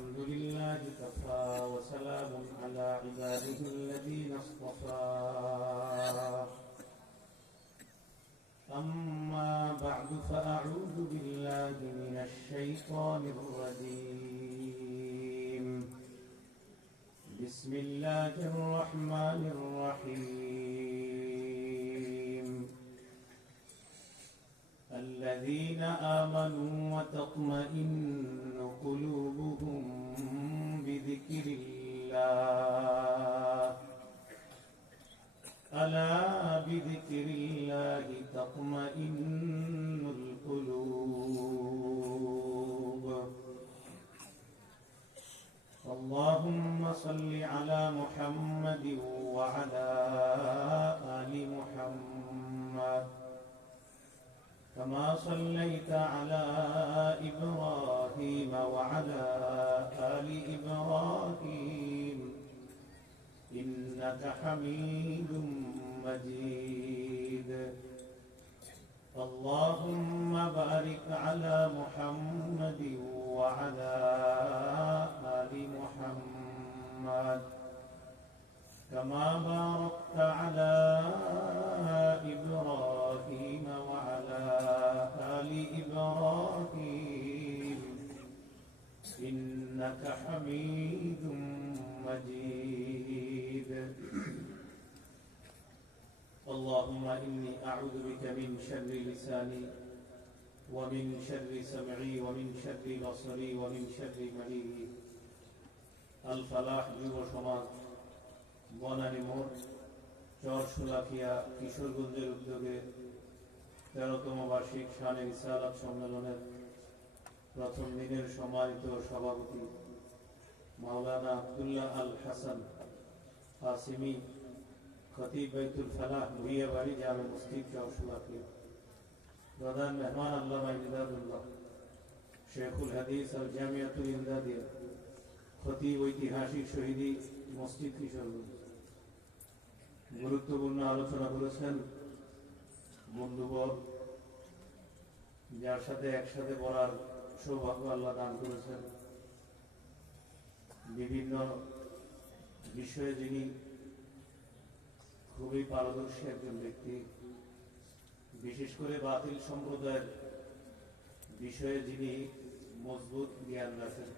الحمد لله كفى وسلام على عباده الذين اصطفى أما بعد فأعوذ بالله من الشيطان الرجيم بسم الله الرحمن الرحيم الذين آمنوا وتطمئن قلوبهم بذكر الله ألا بذكر الله تطمئن القلوب اللهم صل على محمد وعلى آل محمد كما صليت على إبراهيم وعلى آل إبراهيم إنك حميد مجيد اللهم بارك على محمد وعلى آل محمد كما باركت على إبراهيم وعلى آل إبراهيم إنك حميد مجيد اللهم إني أعوذ بك من شر لساني ومن شر سمعي ومن شر بصري ومن شر مني الفلاح যুব সমাজ বনানী মোড় চরশুলাকিয়া কিশোরগঞ্জের উদ্যোগে 13তম বার্ষিক শানে রিসালাত সম্মেলনের প্রথম দিনের সম্মানিত সভাপতি মাওলানা আব্দুল্লাহ আল হাসান কাসিমি খতিব বাইতুল ফালাহ ভুইয়াবাড়ি জামে মসজিদ চরশুলাকিয়া প্রধান মেহমান আল্লামা ইমদাদুল্লাহ শেখুল হাদিস আল জামিয়াতুল ইমদাদিয়া খতিব ঐতিহাসিক শহীদি মসজিদ কিশোরগঞ্জ গুরুত্বপূর্ণ আলোচনা করেছেন বন্ধুবর যার সাথে একসাথে পড়ার সৌভাগ্য আল্লাহ দান করেছেন বিভিন্ন বিষয়ে যিনি খুবই পারদর্শী একজন ব্যক্তি বিশেষ করে বাতিল সম্প্রদায়ের বিষয়ে যিনি মজবুত জ্ঞান রাখেন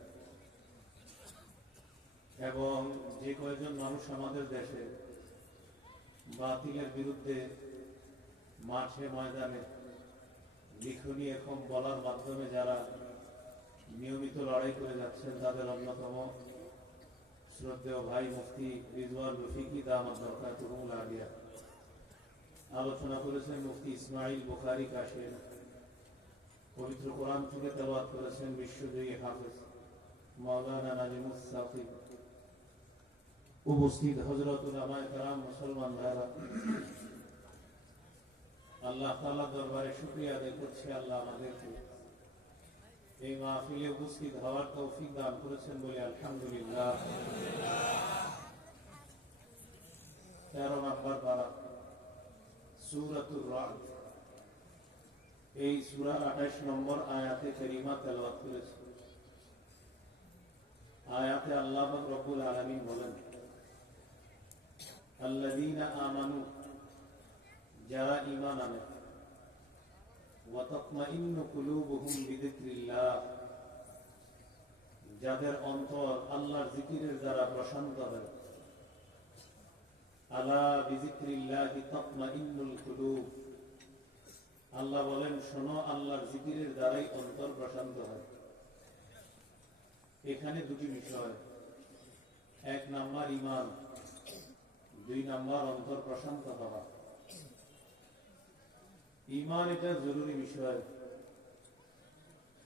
এবং যে কয়েকজন মানুষ আমাদের দেশে বাতিলের বিরুদ্ধে মাঠে ময়দানে লিখনি এখন বলার মাধ্যমে যারা নিয়মিত লড়াই করে যাচ্ছেন তাদের অন্যতম শ্রদ্ধেয় ভাই মুফতি রিজওয়ান রফিকি দামাত বরকাতুহুল আলিয়া আলোচনা করেছেন মুফতি ইসমাইল বুখারী কাশের পবিত্র কোরআন থেকে তেলাওয়াত করেছেন বিশ্বজয়ী হাফেজ মাওলানা নাজিমুস সাকিব উপস্থিত হযরত উলামায়ে কেরাম মুসলমান ভাইরা আল্লাহ তাআলার দরবারে শুকরিয়া আদায় করছি আল্লাহ আমাদেরকে এই মাহফিলে উপস্থিত হওয়ার তৌফিক দান করেছেন বলে আলহামদুলিল্লাহ 13 নম্বর পারা সূরাতুর রা'দ এই সূরার 28 নম্বর আয়াতে কারিমা তেলাওয়াত করেছি আয়াতে আল্লাহ পাক রব্বুল আলামিন বলেন আল্লাযীনা আমানু যারা ঈমান আনে ওয়া তাতমাইন্নু কুলুবুহুম বিযিকরিল্লাহ যাদের অন্তর আল্লাহর জিকিরের দ্বারা প্রশান্ত হয় আলা বিযিকরিল্লাহি তাতমাইন্নুল কুলুব আল্লাহ বলেন শোনো আল্লাহর জিকিরের দ্বারাই অন্তর প্রশান্ত হয় এখানে দুটি বিষয় এক নাম্বার ঈমান দুই নাম্বার অন্তর প্রশান্ত হওয়া ঈমান এটা জরুরি বিষয়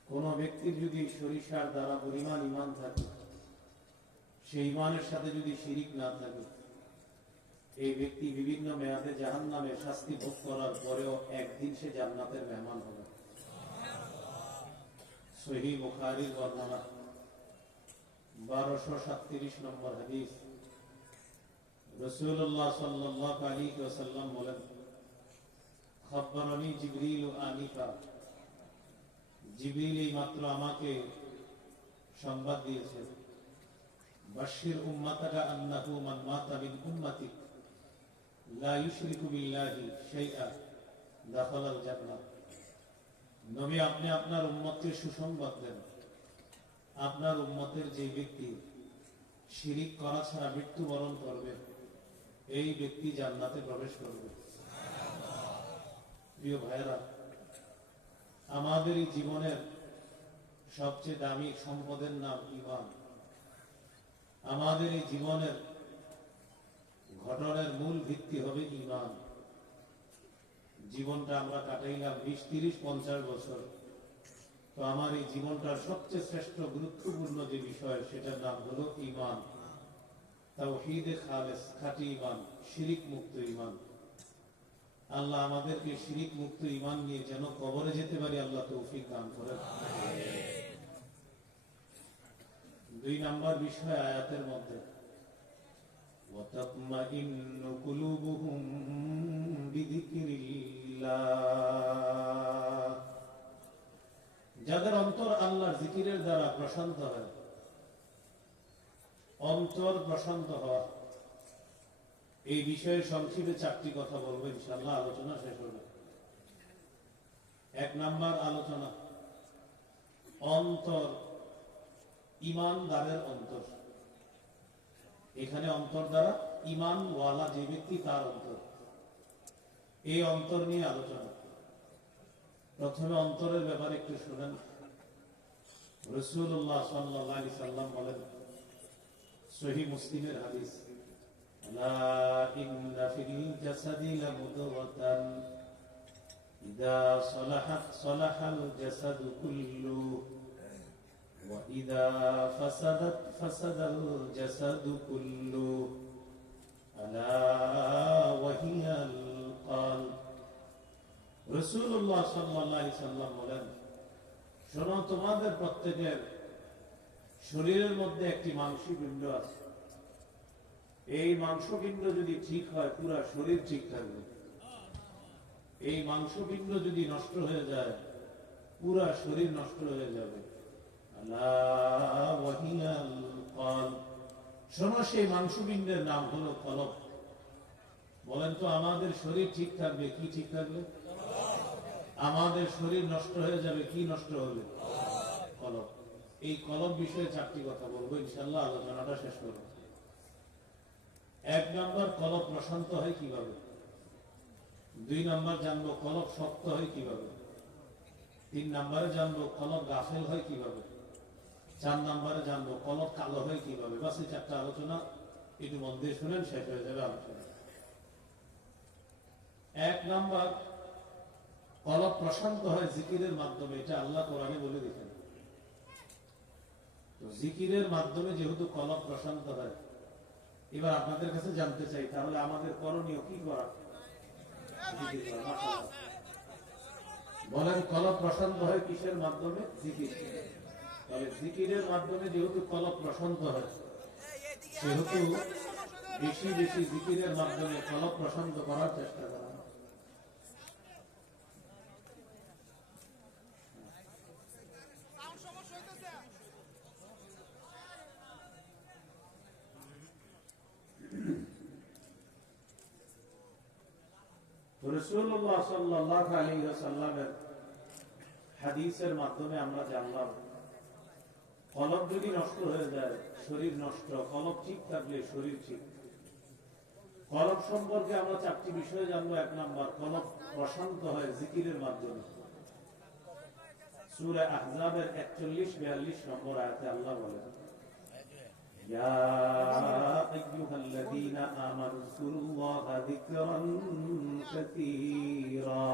কোন ব্যক্তির যদি সরিষার দ্বারা পরিমাণ ঈমান থাকে সেই ঈমানের সাথে যদি শিরিক না থাকে এই ব্যক্তি বিভিন্ন মেয়াদে জাহান্নামে শাস্তি ভোগ করার পরেও একদিন সে জান্নাতের মেহমান হবে সহিহ বুখারীর বর্ণনা 1237 নম্বর হাদিস রাসূলুল্লাহ সাল্লাল্লাহু আলাইহি ওয়াসাল্লাম বলেন খবরনি জিবরিল আনিফা জিবরিল এই মাত্র আমাকে সংবাদ দিয়েছে, বাশশির উম্মাতাকা আন্নাহু মান মাতা মিন উম্মাতিক লা ইউশরিকু বিল্লাহি শাইআ দাখালাল জান্নাহ। নবী, আপনি আপনার উম্মতকে সুসংবাদ দেন, আপনার উম্মতের যে ব্যক্তি শিরিক করা ছাড়া মৃত্যুবরণ করবে, এই ব্যক্তি জান্নাতে প্রবেশ করবে। প্রিয় ভাইরা, আমাদের এই জীবনের সবচেয়ে দামি সম্পদের নাম ঈমান। আমাদের এই জীবনের ঘটনের মূল ভিত্তি হবে ঈমান। জীবনটা আমরা কাটাইলাম 20, 30, 50 বছর, তো আমার এই জীবনটার সবচেয়ে শ্রেষ্ঠ গুরুত্বপূর্ণ যে বিষয়, সেটার নাম হলো ঈমান। তাওহীদে খালেস, খাঁটি ঈমান, শিরিক মুক্ত ঈমান। আল্লাহ আমাদেরকে শিরিক মুক্ত ঈমান নিয়ে যেন কবরে যেতে পারি, আল্লাহ তৌফিক দান করেন। 2 নম্বর বিষয় আয়াতের মধ্যে, ওয়াতাতমাইন্নু কুলুবুহুম বিযিকরিল্লাহ, যাদের অন্তর আল্লাহর জিকিরের দ্বারা প্রশান্ত হয়। অন্তর প্রশান্ত হওয়া, এই বিষয়ে সংক্ষেপে 4টি কথা বলবো, ইনশাআল্লাহ আলোচনা শেষ হবে। 1 নম্বর আলোচনা, অন্তর, ঈমানদারের অন্তর। এখানে অন্তর দ্বারা ঈমান ওয়ালা যে ব্যক্তি, তার অন্তর, এই অন্তর নিয়ে আলোচনা। প্রথমে অন্তরের ব্যাপারে একটু শুনেন। রাসূলুল্লাহ সাল্লাল্লাহু আলাইহি সাল্লাম বলেন, সহিহ মুসলিমের হাদিস, লা ইন্না ফিল জাসাদি লামুদগাতান ইযা সালাহাত সালাহাল জাসাদু কুল্লুহু ওয়া ইযা ফাসাদাত ফাসাদাল জাসাদু কুল্লুহু আলা ওয়া হিয়াল কলব। রাসূলুল্লাহ সাল্লাল্লাহু আলাইহি সাল্লাম বলেন, শোনো, তোমাদের প্রত্যেকের শরীরের মধ্যে একটি মাংসপিণ্ড আছে। এই মাংসপিণ্ড যদি ঠিক হয়, পুরা শরীর ঠিক থাকবে। এই মাংসপিণ্ড যদি নষ্ট হয়ে যায়, পুরা শরীর নষ্ট হয়ে যাবে। আলা ওয়া হিয়াল কলব। শোনো, সেই মাংসপিণ্ডের নাম হলো কলব। বলেন তো, আমাদের শরীর ঠিক থাকবে, কি ঠিক থাকবে? আমাদের শরীর নষ্ট হয়ে যাবে, কি নষ্ট হবে? কলব। এই কলব বিষয়ে 4টি কথা বলবো, ইনশাআল্লাহ আলোচনাটা শেষ করব। 1 নম্বর, কলব প্রশান্ত হয় কিভাবে। 2 নম্বর জানবো কলব শক্ত হয় কিভাবে। 3 নম্বরে জানবো কলব গাফেল হয় কিভাবে। 4 নম্বরে জানবো কলব কালো হয় কিভাবে। বাস এই 4টা আলোচনা একটু মন দিয়ে শুনেন, শেষ হয়ে যাবে আলোচনা। 1 নম্বর, কলব প্রশান্ত হয় জিকিরের মাধ্যমে। এটা আল্লাহ কোরআনে বলে দিয়েছেন। তো জিকিরের মাধ্যমে যেহেতু কলব প্রশান্ত হয়, এবার আপনাদের কাছে জানতে চাই, তাহলে আমাদের করণীয় কি করা? বলেন, কলব প্রশান্ত হয় কিসের মাধ্যমে? জিকির। তাহলে জিকিরের মাধ্যমে যেহেতু কলব প্রশান্ত হয়, সেহেতু বেশি বেশি জিকিরের মাধ্যমে কলব প্রশান্ত করার চেষ্টা করা। রাসূলুল্লাহ সাল্লাল্লাহু আলাইহি ওয়াসাল্লামের হাদিসের মাধ্যমে আমরা জানলাম, কলব যদি নষ্ট হয়ে যায়, শরীর নষ্ট। কলব ঠিক থাকলে শরীর ঠিক। কলব সম্পর্কে আমরা 4টি বিষয় জানবো। 1 নম্বর, কলব প্রশান্ত হয় জিকিরের মাধ্যমে। সূরা আহজাবের 41-42 নম্বর আয়াতে আল্লাহ বলেন, ইয়া আইয়ুহাল্লাযীনা আমানু যকুরুল্লাহা যিকরান কাসীরা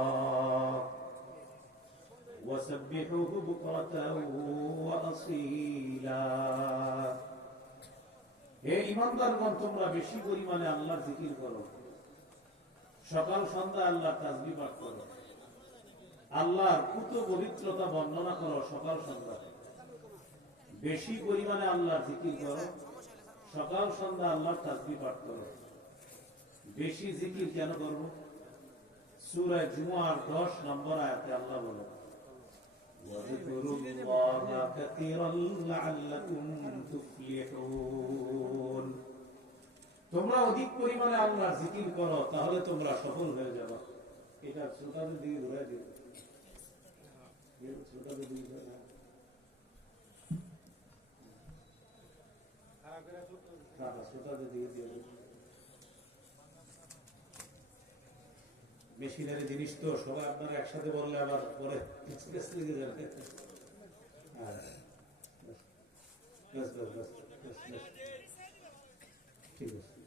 ওয়াসাব্বিহুহু বুকরাতাও ওয়া আসীলা। হে ঈমানদারগণ, তোমরা বেশি পরিমাণে আল্লাহর জিকির করো, সকাল সন্ধ্যা আল্লাহর তাসবিহ পাঠ করো, আল্লাহর পুত পবিত্রতা বর্ণনা করো সকাল সন্ধ্যা। বেশি পরিমাণে আল্লাহর জিকির করো, সকাল সন্ধ্যা আল্লাহর তাসবিহ পাঠ করো। বেশি জিকির কেন করব? সূরা জুমআর 10 নম্বর আয়াতে আল্লাহ বলেন, واذكروا الله كثيرا لعلكم تفلحون। তোমরা অধিক পরিমাণে আল্লাহর জিকির করো, তাহলে তোমরা সফল হয়ে যাবে। এটা শ্রোতাদের দিকে ঘুরে দিবে, শ্রোতাদের দিকে শ্রোতাদের দিকে দিয়ে মেশিনারি জিনিস তো সবাই আপনারা একসাথে বললে আবার পরে লেগে যাবে। ঠিক আছে,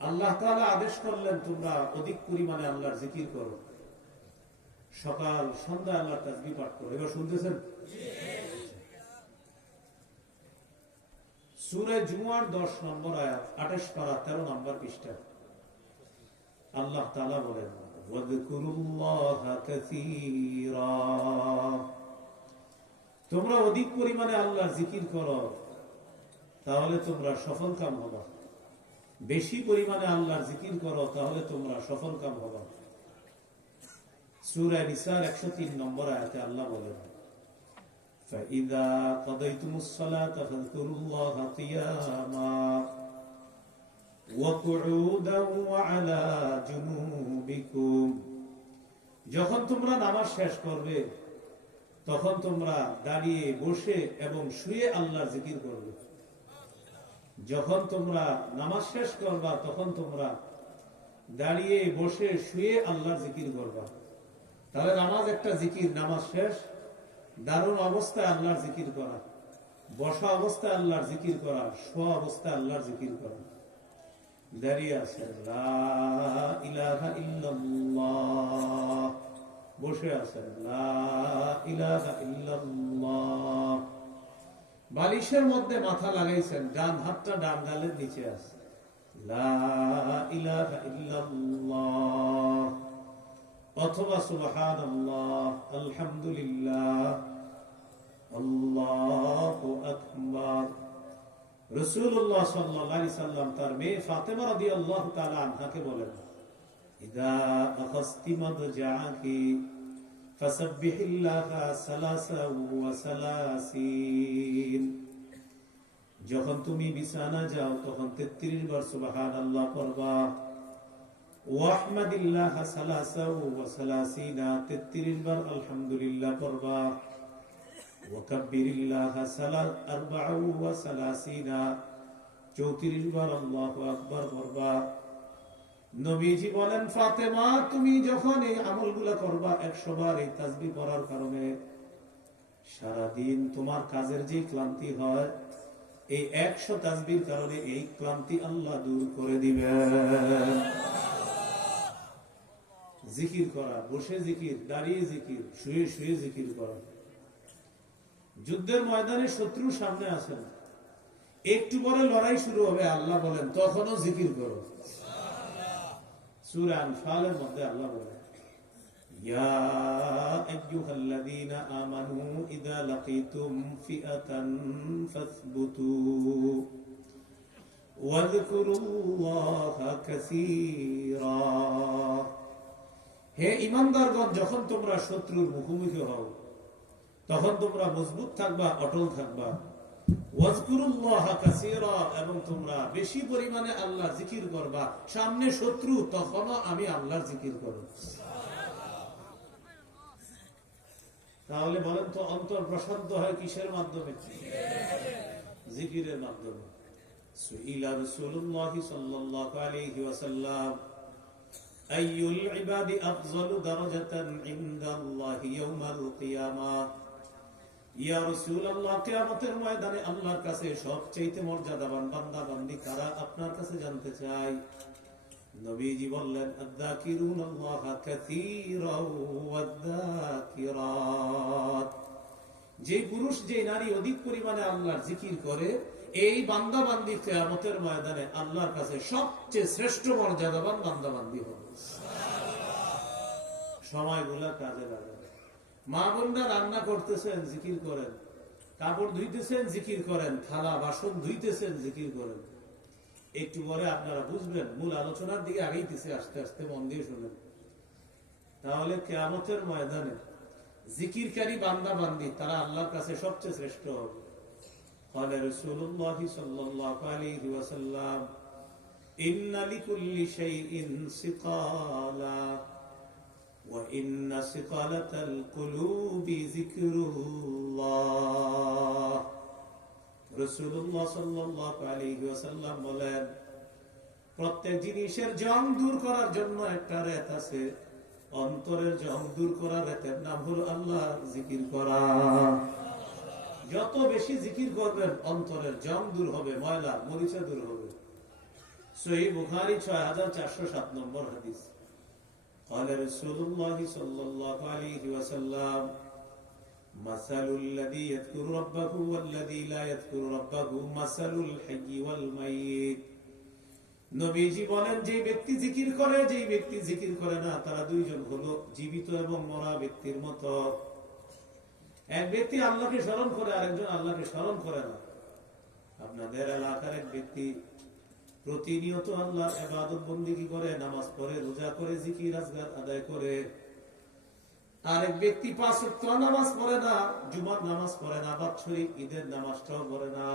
আল্লাহ তাআলা আদেশ করলেন তোমরা অধিক পরিমাণে আল্লাহর জিকির করো, সকাল সন্ধ্যা আল্লাহর তাসবিহ পাঠ করো। এবার শুনতেছেন? সূরা জুমার 10 নম্বর আয়াত, 28 পারা 13 নম্বর পৃষ্ঠা আল্লাহ তাআলা বলেন, ওয়াযকুরুল্লাহা কাসীরা। তোমরা অধিক পরিমাণে আল্লাহর জিকির করো, তাহলে তোমরা সফল কাম হবা। বেশি পরিমাণে আল্লাহর জিকির করো, তাহলে তোমরা সফল কাম হবা। সূরা নিসার 103 নম্বর আয়াতে আল্লাহ বলেন, فَإِذَا قَضَيْتُمُ الصَّلَاةَ فَاذْكُرُوا اللَّهَ قِيَامًا وَقُعُودًا وَعَلَى جُنُوبِكُمْ। যখন তোমরা নামাজ শেষ করবে, তখন তোমরা দাঁড়িয়ে, বসে এবং শুয়ে আল্লাহর জিকির করবে। যখন তোমরা নামাজ শেষ করবা, তখন তোমরা দাঁড়িয়ে, বসে, শুয়ে আল্লাহর জিকির করবা। তাহলে নামাজ একটা জিকির। নামাজ শেষ, দারুণ অবস্থায় আল্লাহর জিকির করা, বসা অবস্থায় আল্লাহর জিকির করা, শোয়া অবস্থায় আল্লাহর জিকির করা। দাঁড়িয়ে আছেন লা ইলাহা ইল্লাল্লাহ, বসে আছেন লা ইলাহা ইল্লাল্লাহ, বালিশের মধ্যে মাথা লাগাইছেন, ডান হাতটা ডান গালের নিচে আছে, লা ইলাহা ইল্লাল্লাহ, অথবা সুবহানাল্লাহ, আলহামদুলিল্লাহ, আল্লাহু আকবার। রাসূলুল্লাহ সাল্লাল্লাহু আলাইহি সাল্লাম তার মেয়ে ফাতেমা রাদিয়াল্লাহু তাআলা আনহাকে বলেন, ইদা আখাসতি মাদজাকি ফাসাব্বিহিল্লাহা সালাসা ওয়া সালাসিন। যখন তুমি বিছানা যাও, তখন 33 বার সুবহানাল্লাহ পড়বা, ওয়াহমাদিল্লাহ সালাসা ওয়া সালাসিনা, 33 বার আলহামদুলিল্লাহ পড়বা, ওয়াকাব্বিরিল্লাহ আরবা'a ওয়া সালাসিনা, 34 বার আল্লাহু আকবার পড়বা। নবীজি বলেন, ফাতেমা তুমি যখন এই আমলগুলো করবা 100 বার এই তাসবিহ পড়ার কারণে, সারা দিন তোমার কাজের যে ক্লান্তি হয়, এই 100 তাসবিহর কারণে এই ক্লান্তি আল্লাহ দূর করে দিবেন। জিকির করা, বসে জিকির, দাঁড়িয়ে জিকির, শুয়ে শুয়ে জিকির করা। যুদ্ধের ময়দানে শত্রু সামনে আছেন, একটু পরে লড়াই শুরু হবে, আল্লাহ বলেন তখনও জিকির করো। সূরা আনফালের মধ্যে আল্লাহ বলেন, ইয়া আইয়ুহাল্লাযীনা আমানু ইযা লাকীতুম ফিআতান ফাসবুতু ওয়াযকুরুল্লাহা কাসীরা। হে ঈমানদারগণ, যখন তোমরা শত্রুর মুখোমুখি হও, তখন তোমরা মজবুত থাকবা, অটল থাকবা। ওয়াজকুরুল্লাহা কাসীরা, এবং তোমরা বেশি পরিমাণে আল্লাহ জিকির করবা। সামনে শত্রু, তখনও আমি আল্লাহর জিকির করব। তাহলে বলেন তো, অন্তর প্রশান্ত হয় কিসের মাধ্যমে? জিকিরের মাধ্যমে। সুইলা রাসূলুল্লাহ সাল্লাল্লাহু আলাইহি ওয়াসাল্লাম, আইয়ুল ইবাদি আফযালু দারাজাতান ইনদাল্লাহি ইয়াওমাল কিয়ামাহ। ইয়া রাসূলুল্লাহ, কিয়ামতের ময়দানে আল্লাহর কাছে সবচেয়ে মর্যাদাবান বান্দা বান্দি কারা, আপনার কাছে জানতে চাই। নবীজি বললেন, আয-যাকিরুনাল্লাহা কাসীরাও ওয়ায-যাকিরাত। যে পুরুষ, যে নারী অধিক পরিমাণে আল্লাহর জিকির করে, এই বান্দা বান্দি কিয়ামতের ময়দানে আল্লাহর কাছে সবচেয়ে শ্রেষ্ঠ মর্যাদাবান বান্দা বান্দি হবে। সময়গুলা কাজে লাগাবে। মা বোনরা রান্না করতেছেন, জিকির করেন। কাপড় ধুইতেছেন, জিকির করেন। থালা বাসন ধুইতেছেন, জিকির করেন। একটু পরে আপনারা বুঝবেন, মূল আলোচনার দিকে আগেইতেছে, আস্তে আস্তে মন দিয়ে শুনেন। তাহলে কিয়ামতের ময়দানে জিকিরকারী বান্দা বান্দি তারা আল্লাহর কাছে সবচেয়ে শ্রেষ্ঠ হবে। قال رسول الله صلى الله عليه وسلم إن لكل شيء سقالا وإن سقالة القلوب ذكر الله। রাসূলুল্লাহ সাল্লাল্লাহু আলাইহি ওয়াসাল্লাম বলেন, প্রত্যেক জিনিসের জং দূর করার জন্য একটা রেত আছে, অন্তরের জং দূর করার রেতের নাম হলো আল্লাহর জিকির করা। যত বেশি জিকির করবেন অন্তরের জং দূর হবে, ময়লা মরিচা দূর হবে। সহিহ বুখারী 6407 নম্বর হাদিস। قال رسول الله صلى الله عليه وسلم مثل الذي يذكر ربه والذي لا يذكر ربه مثل الحي والميت। নবীজি বলেন, যে ব্যক্তি জিকির করে, যে ব্যক্তি জিকির করে না, তারা দুইজন হলো জীবিত এবং মরা ব্যক্তির মতো। এক ব্যক্তি আল্লাহকে স্মরণ করে, আরেকজন আল্লাহকে স্মরণ করে না। আপনাদের এলাকার এক ব্যক্তি প্রতিনিয়ত আল্লাহর ইবাদত বন্দেগী করে, নামাজ পড়ে, রোজা করে, জিকির আজকার আদায় করে। আরেক ব্যক্তি 5 ওয়াক্ত নামাজ পড়ে না, জুমার নামাজ পড়ে না, বাৎসরিক ঈদের নামাজটাও পড়ে না।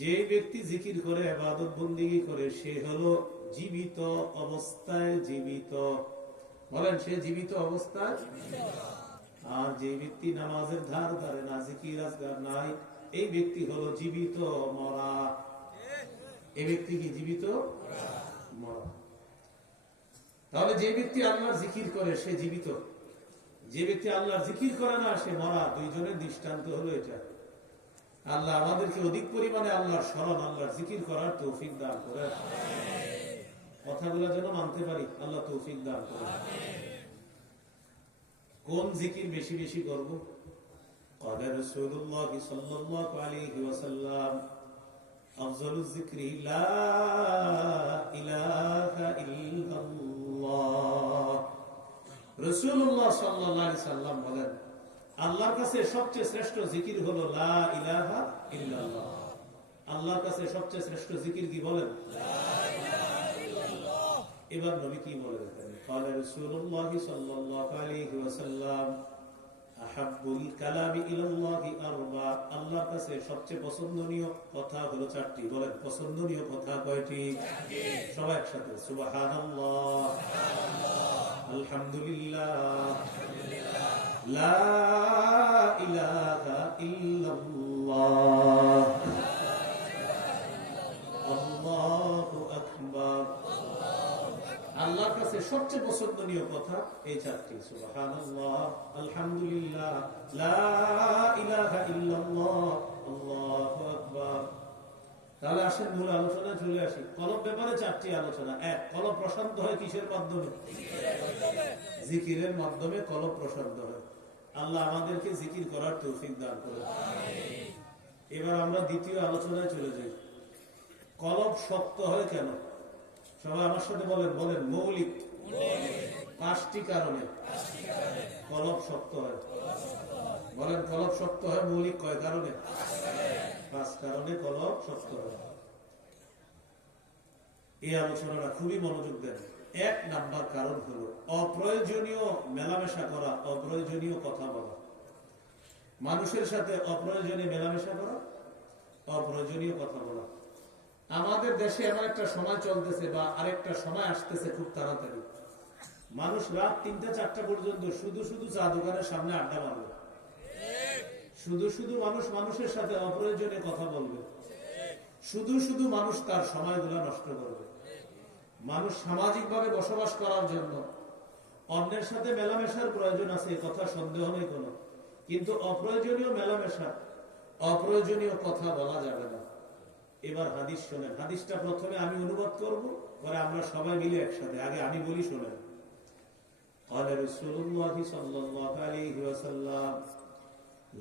যে ব্যক্তি জিকির করে, ইবাদত বন্দেগী করে, সে হলো জীবিত অবস্থায় জীবিত। বলেন, সে জীবিত অবস্থায়। আর যে ব্যক্তি নামাজের ধার ধারে না, জিকির আজকার নাই, এই ব্যক্তি হলো জীবিত মরা। এই ব্যক্তি কি জীবিত মরা? তাহলে যে ব্যক্তি আল্লাহর জিকির করে সে জীবিত, যে ব্যক্তি আল্লাহর জিকির করে না সে মরা। দুইজনের দৃষ্টান্ত হলো এটা। আল্লাহ আমাদেরকে অধিক পরিমাণে আল্লাহর স্মরণ, আল্লাহর জিকির করার তৌফিক দান করেন। কথাগুলো যেন মানতে পারি, আল্লাহ তৌফিক দান করেন। কোন জিকির বেশি বেশি করব? قال رسول الله صلى الله عليه وسلم أفضل الذكر لا إله إلا الله। রাসূলুল্লাহ সাল্লাল্লাহু আলাইহি সাল্লাম বলেন, আল্লাহর কাছে সবচেয়ে শ্রেষ্ঠ জিকির হলো লা ইলাহা ইল্লাল্লাহ। আল্লাহর কাছে সবচেয়ে শ্রেষ্ঠ জিকির কি বলেন? লা ইলাহা ইল্লাল্লাহ। এবার নবী কি বলেন? قال رسول الله صلى الله عليه وسلم আহাব্বুল কালামি ইলাল্লাহি আরবা। আল্লাহর কাছে সবচেয়ে পছন্দনীয় কথা হলো 4টি। বলেন, পছন্দনীয় কথা কয়টি? 4টি। সবাই একসাথে সুবহানাল্লাহ, আলহামদুলিল্লাহ, লা ইলাহা ইল্লাল্লাহ, আল্লাহু আকবার। আল্লাহর কাছে সবচেয়ে পছন্দনীয় কথা এই 4টি, সুবহানাল্লাহ, আলহামদুলিল্লাহ, লা ইলাহা ইল্লাল্লাহ, আল্লাহু আকবার। তাহলে আসেন মূল আলোচনা চলে আসি। কলব ব্যাপারে 4টি আলোচনা। 1, কলব প্রশান্ত হয় কিসের মাধ্যমে? জিকিরের মাধ্যমে কলব প্রশান্ত হয়। আল্লাহ আমাদেরকে জিকির করার তৌফিক দান করুন। আমিন। এবার আমরা দ্বিতীয় আলোচনায় চলে যাই। কলব শক্ত হয় কেন? সবাই আমার সাথে বলেন, বলেন, মৌলিক 5টি কারণে কলব শক্ত হয়। বলেন, কলব শক্ত হয় মৌলিক কয় কারণে? 5 কারণে কলব শক্ত হয়। এই আলোচনাটা খুবই মনোযোগ দেন। 1 নাম্বার কারণ হলো অপ্রয়োজনীয় মেলামেশা করা, অপ্রয়োজনীয় কথা বলা। মানুষের সাথে অপ্রয়োজনীয় মেলামেশা করা, অপ্রয়োজনীয় কথা বলা। আমাদের দেশে এমন একটা সময় চলতেছে বা আরেকটা সময় আসতেছে খুব তাড়াতাড়ি, মানুষ রাত 3টা-4টা পর্যন্ত শুধু শুধু চা দোকানের সামনে আড্ডা মারবে, শুধু শুধু মানুষ মানুষের সাথে অপ্রয়োজনীয় কথা বলবে, শুধু শুধু মানুষ তার সময়গুলো নষ্ট করবে। মানুষ সামাজিক ভাবে বসবাস করার জন্য অন্যের সাথে মেলামেশার প্রয়োজন আছে, কথা সন্দেহ নেই কোনো, কিন্তু অপ্রয়োজনীয় মেলামেশা, অপ্রয়োজনীয় কথা বলা যাবে না। এবার হাদিস শোনেন। হাদিসটা প্রথমে আমি অনুবাদ করব, পরে আমরা সবাই মিলে একসাথে। আগে আমি বলি, শোনেন। قال رسول الله صلى الله عليه وسلم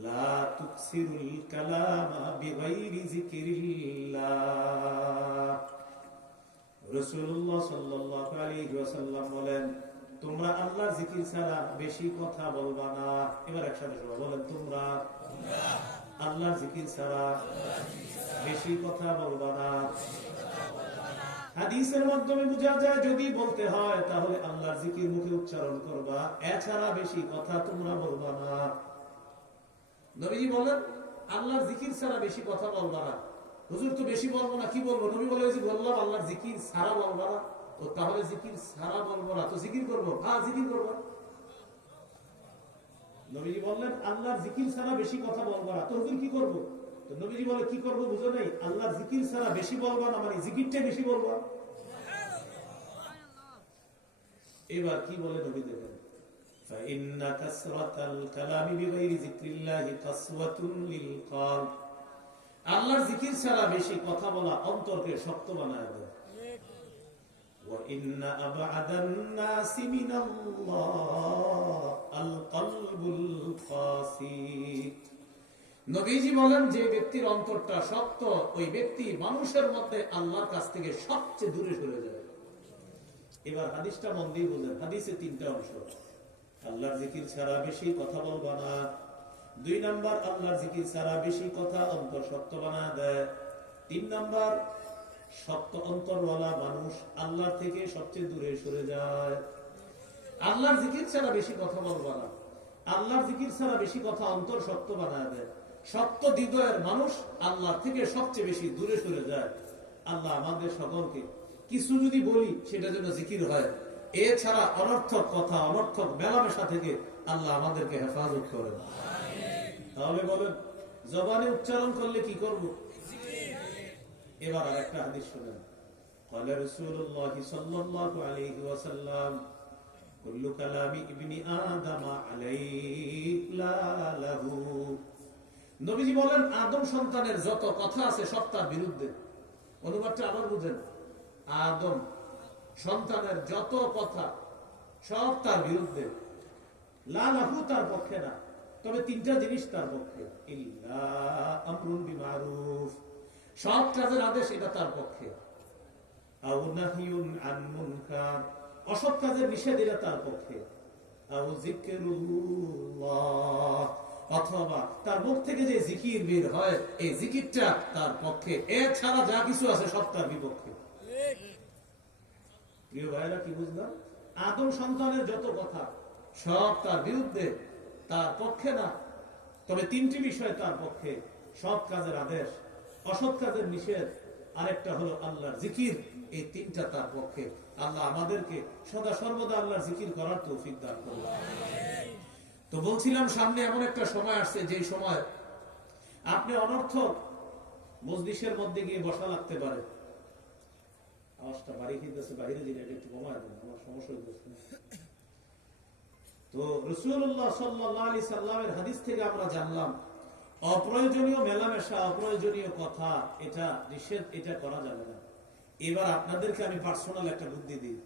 لا تكثروا الكلام بغير ذكر الله। রাসূলুল্লাহ সাল্লাল্লাহু আলাইহি ওয়াসাল্লাম বলেন, তোমরা আল্লাহর জিকির ছাড়া বেশি কথা বলবা না। এবার একসাথে সবাই বলেন, তোমরা আল্লাহর জিকির ছাড়া বেশি কথা বলবা না। হাদিসের মাধ্যমে বোঝা যায় যদি বলতে হয় তাহলে আল্লাহর জিকির মুখে উচ্চারণ করবা, এছাড়া বেশি কথা তোমরা বলবা না। নবীজি বলেন আল্লাহর জিকির ছাড়া বেশি কথা বলবা না। হুজুর তো বেশি বলবো না, কি বলবো? নবী বলে যে বললাম আল্লাহর জিকির ছাড়া বলবা না। তো তাহলে জিকির ছাড়া বলবো না তো জিকির করবো? হ্যাঁ, জিকির করবো। নবীজি বললেন আল্লাহর জিকির ছাড়া বেশি কথা বলবা না। তো হুজুর কি করবো? তো নবীজি বলে কি করবো বুঝো নাই? আল্লাহর জিকির ছাড়া বেশি বলবা না মানে জিকিরটা বেশি বলবা। এবার কি বলে নবী দেখেন, فإن كثرة الكلام بغير ذكر الله قسوة للقلب। আল্লাহর জিকির ছাড়া বেশি কথা বলা অন্তরকে শক্ত বানায় দেয়। وإن أبعد الناس من الله القلب القاسي। নবীজি বলেন যে ব্যক্তির অন্তরটা শক্ত ওই ব্যক্তি মানুষের মধ্যে আল্লাহর কাছ থেকে সবচেয়ে দূরে সরে যায়। এবার হাদিসটা মন দিয়ে বুঝেন, হাদিসে তিনটা অংশ। আল্লাহর জিকির ছাড়া বেশি কথা বলবা না। 2 নাম্বার, আল্লাহর জিকির ছাড়া বেশি কথা অন্তর শক্ত বানায় দেয়। 3 নাম্বার, শক্ত অন্তরওয়ালা মানুষ আল্লাহর থেকে সবচেয়ে দূরে সরে যায়। আল্লাহর জিকির ছাড়া বেশি কথা বলবা না। আল্লাহর জিকির ছাড়া বেশি কথা অন্তর শক্ত বানায় দেয়। শক্ত হৃদয়ের মানুষ আল্লাহর থেকে সবচেয়ে বেশি দূরে সরে যায়। আল্লাহ আমাদের সকলকে কিছু যদি বলি সেটা যেন জিকির হয়, এছাড়া অনর্থক কথা অনর্থক মেলামেশা থেকে আল্লাহ আমাদেরকে হেফাজত করেন। তাহলে বলেন জবানে উচ্চারণ করলে কি করব? এবার আরেকটা হাদিস শুনেন। قال رسول الله صلى الله عليه وسلم كل كلام ابن آدم عليه لا له। নবীজি বলেন আদম সন্তানের যত কথা আছে সব তার বিরুদ্ধে। অনুবাদটা আবার বুঝেন, আদম সন্তানের যত কথা সব তার বিরুদ্ধে। লা লাহু তার পক্ষে না, তবে 3টা জিনিস তার পক্ষে। ইল্লা আমরুন বিমারুফ, সৎ কাজের আদেশ এটা তার পক্ষে। আও নাহিয়ুন আন মুনকার, অসৎ কাজের নিষেধ এটা তার পক্ষে। আও যিকরুল্লাহ, অথবা তার মুখ থেকে যে জিকির বের হয় এই জিকিরটা তার পক্ষে। এছাড়া যা কিছু আছে সব তার বিপক্ষে। প্রিয় ভাইরা কি বুঝলাম? আদম সন্তানের যত কথা সব তার বিরুদ্ধে, তার পক্ষে না, তবে 3টি বিষয় তার পক্ষে। সৎ কাজের আদেশ, অসৎ কাজের নিষেধ, আরেকটা হলো আল্লাহর জিকির। এই 3টা তার পক্ষে। আল্লাহ আমাদেরকে সদা সর্বদা আল্লাহর জিকির করার তৌফিক দান করুন। তো বলছিলাম সামনে এমন একটা সময় আসছে যে সময় আপনি অনর্থক মজলিসের মধ্যে গিয়ে বসা লাগতে পারে। আওয়াজটা বাড়ি খেতেছে, বাইরে দিন একটু কমায় দেন, আমার সমস্যা হচ্ছে। তো রাসূলুল্লাহ সাল্লাল্লাহু আলাইহি সাল্লামের হাদিস থেকে আমরা জানলাম অপ্রয়োজনীয় মেলামেশা, অপ্রয়োজনীয় কথা এটা নিষেধ, এটা করা যাবে না। এবার আপনাদেরকে আমি পার্সোনাল একটা বুদ্ধি দিই।